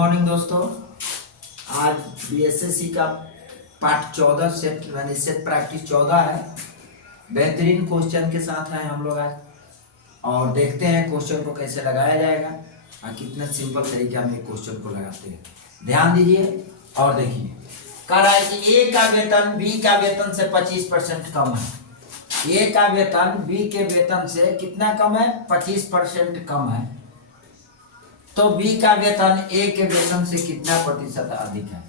Morning दोस्तों। आज BSSC का पार्ट 14 सेट यानी सेट प्रैक्टिस 14 है। बेहतरीन क्वेश्चन के साथ हैं हम लोग आज, और देखते हैं क्वेश्चन को कैसे लगाया जाएगा और कितना सिंपल तरीके हम ये क्वेश्चन को लगाते हैं। ध्यान दीजिए और देखिए। कह रहा है कि ए का वेतन बी का वेतन से 25% कम है। ए का वेतन बी के वेतन से कितना कम है? 25% कम है। तो बी का वेतन ए के वेतन से कितना प्रतिशत अधिक है?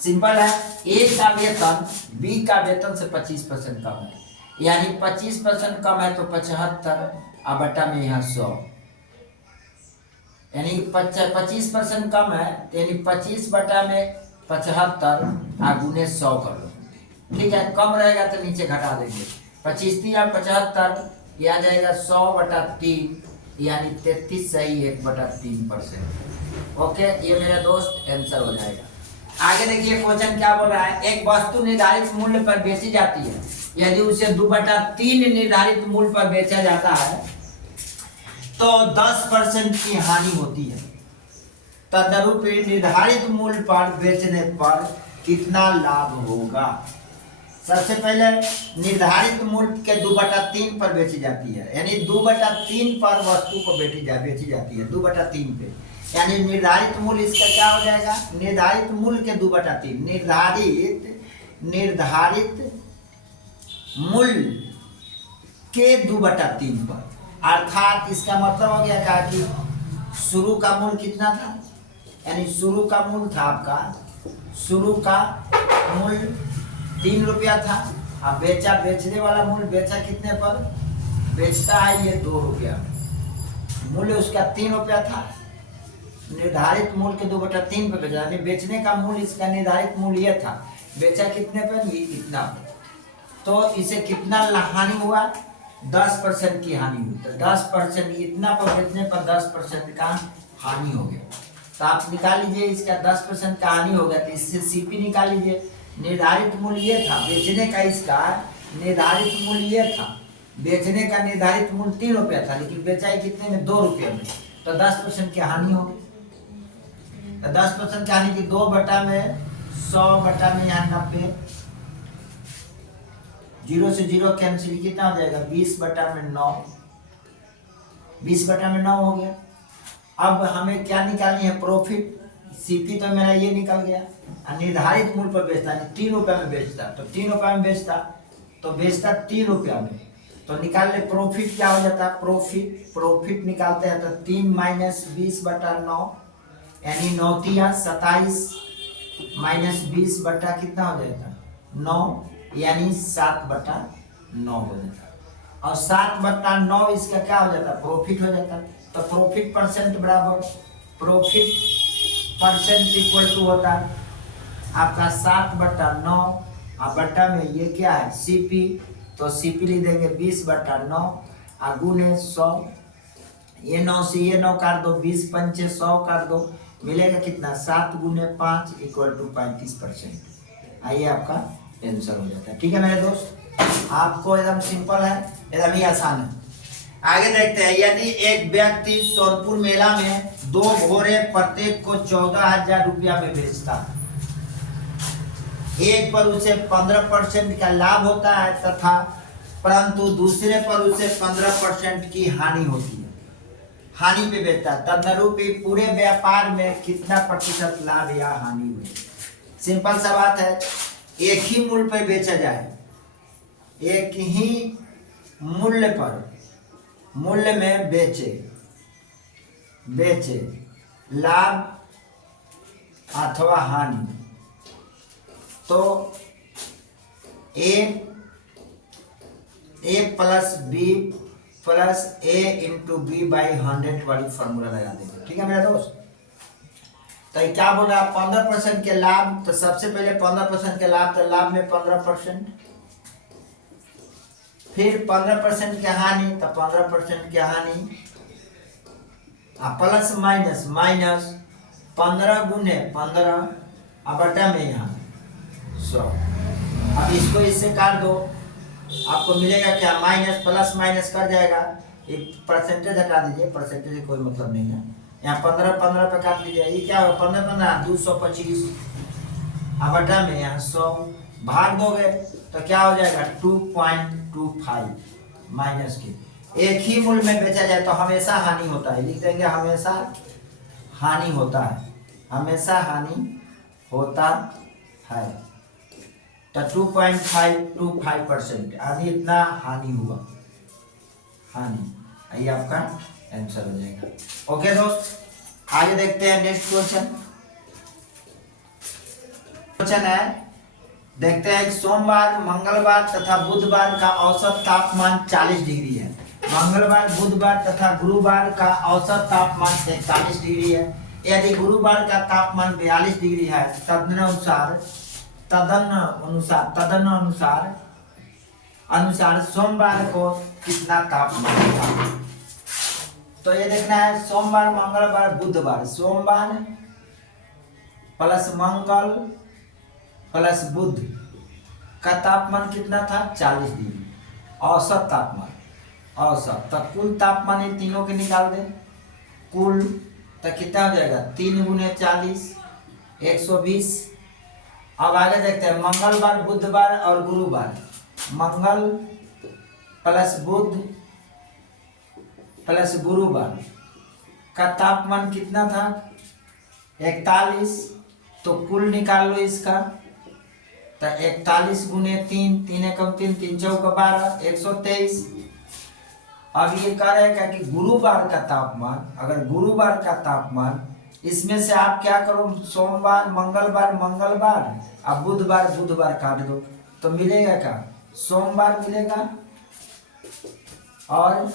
सिंपल है। ए का वेतन बी का वेतन से 25% कम है, यानी 25% कम है तो 75 और बटा में यहाँ 100, यानी 25% कम है यानी 25 बटा में 75 और गुने 100 कर लो। ठीक है, कम रहेगा तो नीचे घटा देंगे। 25 या 75 यह आ जाएगा 100 बटा 3, यानी 33 सही 1/3%। ओके, ये मेरा दोस्त आंसर हो जाएगा। आगे देखिए क्वेश्चन क्या बोल रहा है। एक वस्तु निर्धारित मूल्य पर बेची जाती है, यदि उसे 2/3 निर्धारित मूल्य पर बेचा जाता है तो 10% की हानि होती है। तदनुरूप निर्धारित मूल्य पर बेचने पर कितना लाभ होगा? सबसे पहले निर्धारित मूल्य के 2/3 पर बेची जाती है, यानी 2/3 पर वस्तु को बेची जाती है 2/3 पे, यानी निर्धारित मूल्य इसका क्या हो जाएगा? निर्धारित मूल्य के 2/3 निर्धारित मूल्य के 2/3 पर, अर्थात इसका मतलब हो गया क्या कि शुरू का मूल्य कितना था, यानी शुरू का मूल्य था आपका, शुरू का मूल्य 3 रुपया था। अब बेचने वाला मूल्य बेचा कितने पर? बेचता है ये 2 रुपया, मूल्य उसका 3 रुपया था। निर्धारित मूल्य के 2/3 पर बेचा, यानी बेचने का मूल्य इसका निर्धारित मूल्य ये था, बेचा कितने पर? ये इतना। तो इसे कितना हानि हुआ? 10% की हानि हुई। तो 10% इतना पर बेचने पर 10% का हानि हो गया। तो आप निकाल लीजिए, इसका 10% का हानि हो गया तो इससे सीपी निकाल लीजिए। निर्धारित मूल्य ये था, बेचने का इसका निर्धारित मूल्य ये था, बेचने का निर्धारित मूल्य 3 रुपया था, लेकिन बेचा कितने में? 2 रुपये में। तो 10% की हानि होगी। तो 10% की हानि की 2 बटा में 100 बटा में यहाँ 90, 0 से 0 कैंसिल, कितना हो जाएगा? 20 बटा में 9, 20 बटा में 9 हो गया। अब हमें क्या निकालनी है? प्रॉफिट। सीपी तो मेरा ये निकल गया। निर्धारित मूल्य पर बेचता, 3 रुपया में बेचता, तो 3 रुपया में बेचता तो बेचता 3 रुपया में, तो निकाल ले प्रॉफिट क्या हो जाता है? प्रॉफिट निकालते हैं तो 3 - 20 बटा 9, यानी 9 × 27 - 20 बटा कितना हो जाएगा? 9, यानी 7 बटा 9 हो जाता। और 7 बटा 9 इसका क्या हो जाता? प्रॉफिट हो जाता। तो प्रॉफिट परसेंट बराबर प्रॉफिट परसेंट इक्वल टू होता है आपका 7 बटा 9, और बटा में ये क्या है? सीपी। तो सीपी लिख देंगे 20 बटा 9 और गुने 100, ये 9 से ये 9 काट दो, 20 पंचे 100 काट दो, मिलेगा कितना? 7 गुने 5 इक्वल टू 35%। आइए आपका आंसर हो जाता है। ठीक है मेरे दोस्त, आपको एकदम सिंपल है, एकदम ही आसान है। आगे देखते हैं। यदि एक व्यक्ति सोनपुर मेला में 2 घोड़े प्रत्येक को 14,000 रुपया में बेचता है, एक पर उसे 15% का लाभ होता है तथा परंतु दूसरे पर उसे 15% की हानि होती है, हानि पे बेचता है, तदनुरूप पूरे व्यापार में कितना प्रतिशत लाभ या हानि हुई? सिंपल सा बात है। एक ही मूल्य पर बेचा जाए, एक ही मूल्य पर, मूल्य में बेचे लाभ अथवा हानि, तो A plus B plus A into B by 100 वाली फॉर्मूला लगा देंगे। ठीक है मेरा दोस्त। तो क्या बोल रहा है? 15% के लाभ, तो सबसे पहले 15% के लाभ, तो लाभ में 15%, फिर 15% की हानि, तो 15% की हानि, प्लस माइनस 15 गुने 15 बटा में यहाँ 100। अब इसको इससे काट दो, आपको मिलेगा क्या? माइनस प्लस माइनस कर जाएगा, एक परसेंटेज हटा दीजिए, परसेंटेज से कोई मतलब नहीं है, यहाँ 15 15 पे काट लीजिए, ये क्या होगा 15 15 225, अब बटा में यहाँ 100 भाग दोगे तो क्या हो जाएगा 2.25 माइनस के। एक ही मूल्य में बेचा जाए तो हमेशा हानि होता है, लिख देंगे हमेशा हानि होता है, हमेशा हानि होता है। तो 2.525% अभी इतना हानि हुआ, हानि, ये आपका आंसर हो जाएगा। ओके दोस्त, आगे देखते हैं नेक्स्ट क्वेश्चन। क्वेश्चन है, देखते हैं सोमवार, मंगलवार तथा बुधवार का औसत तापमान 40 डिग्री है। मंगलवार, बुधवार तथा गुरुवार का औसत तापमान 41 डिग्री है। यदि गुरुवार का तापमान 42 डिग्री है, तदनुसार सोमवार को कितना तापमान था। तो ये देखना है सोमवार, मंगलवार, बुधवार, सोमवार प्लस मंगल प्लस बुध का तापमान कितना था 40 डिग्री, औसत तापमान, औसत। तो कुल तापमान इन तीनों के निकाल दें, कुल तो कितना हो जाएगा 3 × 40 120। अब आगे देखते हैं मंगलवार, बुधवार और गुरुवार, मंगल प्लस बुध प्लस गुरुवार का तापमान कितना था 41। तो कुल निकाल लो इसका, तो 41 × 3, 3 एकम 3, 3 चौका 12, 123। अब ये कह रहेगा कि गुरुवार का तापमान, अगर गुरुवार का तापमान, इसमें से आप क्या करो सोमवार मंगलवार अब बुधवार बुधवार काट दो तो मिलेगा क्या, सोमवार मिलेगा और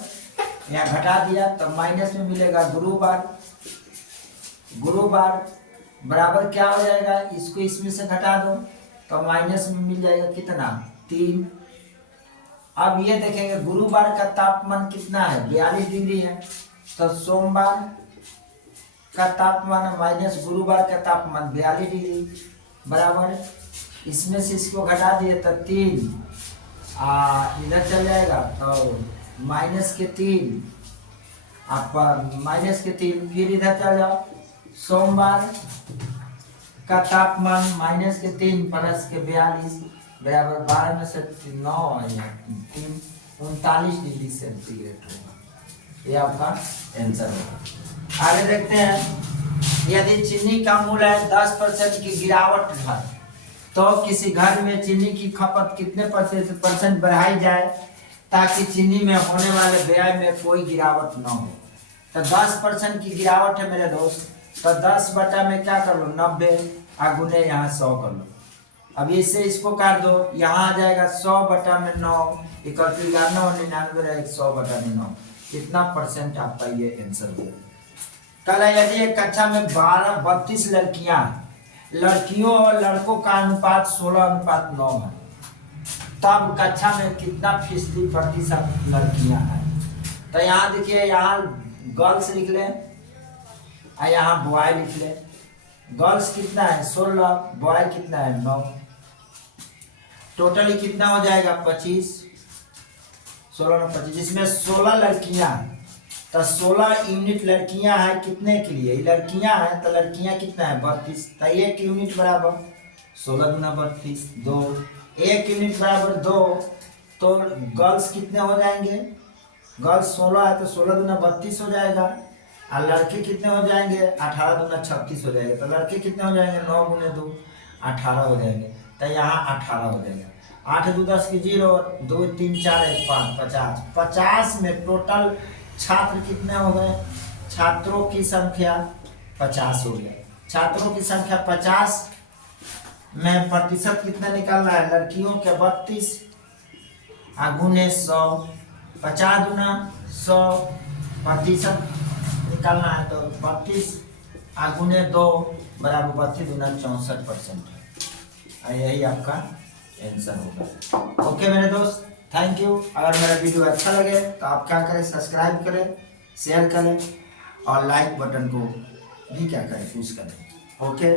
यहाँ घटा दिया तो माइनस में मिलेगा गुरुवार, गुरुवार बराबर क्या हो जाएगा, इसको इसमें से घटा दो तो माइनस में मिल जाएगा कितना 3। अब ये देखेंगे गुरुवार का तापमान कितना है 42 डिग्री है, तो सोमवार का तापमान माइनस गुरुवार का तापमान 42 डिग्री बराबर, इसमें से इसको घटा दिए तो 3 इधर चल जाएगा तो माइनस के 3, आप माइनस के 3 फिर इधर चल जाओ, सोमवार का तापमान माइनस के 3 प्लस के 42 बराबर 12 में से 9 आया 39 डिग्री सेंटीग्रेड होगा, ये आपका आंसर होगा। आगे देखते हैं, यदि चीनी का मूल्य 10% की गिरावट है तो किसी घर में चीनी की खपत कितने परसेंट बढ़ाई जाए ताकि चीनी में होने वाले व्यय में कोई गिरावट न हो। तो 10% की गिरावट है मेरे दोस्त, तो 10 बटा में क्या कर लो 90 गुने यहाँ 100 कर लो। अब इससे इसको काट दो, यहाँ आ जाएगा 100 बटा में 9 इक्वल टू 99 100 बटा में 9, कितना परसेंट आपका ये आंसर हो जाएगा। कल यदि एक कक्षा में 32 लड़कियां, लड़कियों और लड़कों का अनुपात 16:9 है, तब कक्षा में कितना प्रतिशत लड़कियां हैं। तो यहाँ देखिए, यहाँ गर्ल्स लिख ले और यहाँ बॉय लिख ले। गर्ल्स कितना है 16, बॉय कितना है 9, टोटली कितना हो जाएगा 25, 16 में 25, जिसमें 16 लड़कियां हैं तो 16 यूनिट लड़कियां हैं कितने के लिए, लड़कियां हैं तो लड़कियां कितना है 32, तो 1 यूनिट बराबर 16 × 32 2, 1 यूनिट बराबर 2, तो गर्ल्स कितने हो जाएंगे, गर्ल्स 16 है तो 16 × 32 हो जाएगा, और लड़के कितने हो जाएंगे 18 × 36 हो जाएगा, तो लड़के कितने हो जाएंगे 9 × 2 18 हो जाएंगे, तो यहाँ 18 हो जाएगा। 8 × 2 10 की 0, 2 3 4 1 5 50, 50 में टोटल छात्र कितने हो गए, छात्रों की संख्या 50 हो गया। छात्रों की संख्या 50 में प्रतिशत कितना निकालना है, लड़कियों के 32 गुने 100, 50 × 100 प्रतिशत निकालना है, तो 32 गुने 2 बराबर 32 × 64%, यही आपका आंसर होगा। ओके मेरे दोस्त, थैंक यू। अगर मेरा वीडियो अच्छा लगे तो आप क्या करें, सब्सक्राइब करें, शेयर करें और लाइक बटन को भी क्या करें पुश करें। ओके।